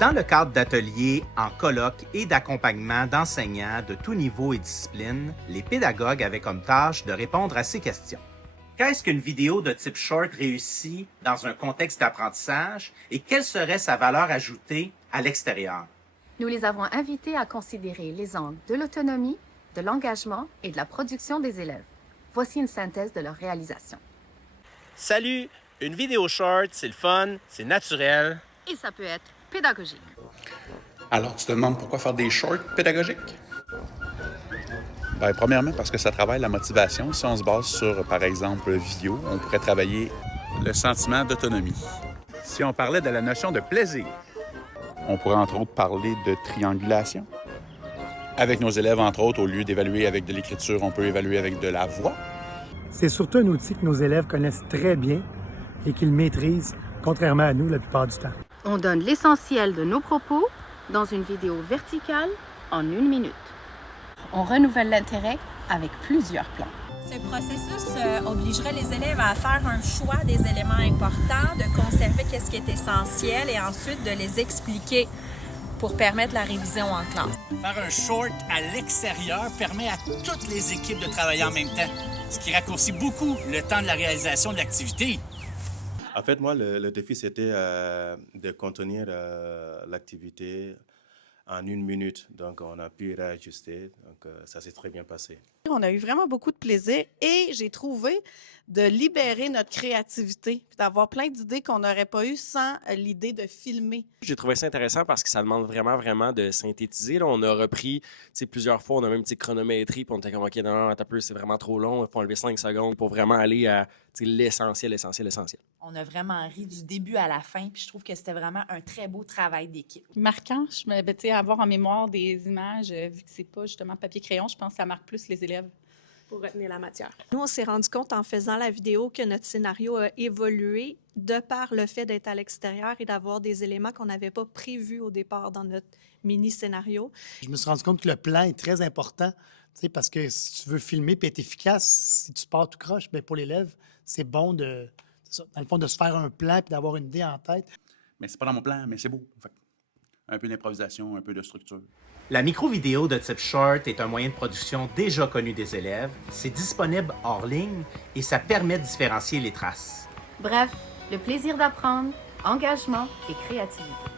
Dans le cadre d'ateliers en colloques et d'accompagnement d'enseignants de tous niveaux et disciplines, les pédagogues avaient comme tâche de répondre à ces questions. Qu'est-ce qu'une vidéo de type short réussie dans un contexte d'apprentissage et quelle serait sa valeur ajoutée à l'extérieur? Nous les avons invités à considérer les angles de l'autonomie, de l'engagement et de la production des élèves. Voici une synthèse de leur réalisation. Salut! Une vidéo short, c'est le fun, c'est naturel. Et ça peut être pédagogique. Alors, tu te demandes pourquoi faire des shorts pédagogiques? Bien, premièrement, parce que ça travaille la motivation. Si on se base sur, par exemple, Vio, on pourrait travailler le sentiment d'autonomie. Si on parlait de la notion de plaisir, on pourrait entre autres parler de triangulation. Avec nos élèves, entre autres, au lieu d'évaluer avec de l'écriture, on peut évaluer avec de la voix. C'est surtout un outil que nos élèves connaissent très bien et qu'ils maîtrisent, contrairement à nous la plupart du temps. On donne l'essentiel de nos propos dans une vidéo verticale en 1 minute. On renouvelle l'intérêt avec plusieurs plans. Ce processus obligerait les élèves à faire un choix des éléments importants, de conserver ce qui est essentiel et ensuite de les expliquer pour permettre la révision en classe. Faire un short à l'extérieur permet à toutes les équipes de travailler en même temps, ce qui raccourcit beaucoup le temps de la réalisation de l'activité. En fait, moi, le défi, c'était de contenir l'activité en 1 minute. Donc, on a pu réajuster. Donc, ça s'est très bien passé. On a eu vraiment beaucoup de plaisir et j'ai trouvé de libérer notre créativité, puis d'avoir plein d'idées qu'on n'aurait pas eues sans l'idée de filmer. J'ai trouvé ça intéressant parce que ça demande vraiment de synthétiser. Là, on a repris plusieurs fois, on a même chronométré, puis on était comme, OK, non, attends un peu, c'est vraiment trop long, il faut enlever 5 secondes pour vraiment aller à l'essentiel. On a vraiment ri du début à la fin, puis je trouve que c'était vraiment un très beau travail d'équipe. Marquant, avoir en mémoire des images, vu que c'est pas justement papier-crayon, je pense que ça marque plus les élèves. Pour retenir la matière. Nous, on s'est rendu compte en faisant la vidéo que notre scénario a évolué de par le fait d'être à l'extérieur et d'avoir des éléments qu'on n'avait pas prévus au départ dans notre mini-scénario. Je me suis rendu compte que le plan est très important, parce que si tu veux filmer et être efficace, si tu pars tout croche, bien pour l'élève, c'est bon dans le fond, de se faire un plan et d'avoir une idée en tête. Mais c'est pas dans mon plan, mais c'est beau. Fait, un peu d'improvisation, un peu de structure. La micro-vidéo de type short est un moyen de production déjà connu des élèves. C'est disponible hors ligne et ça permet de différencier les traces. Bref, le plaisir d'apprendre, engagement et créativité.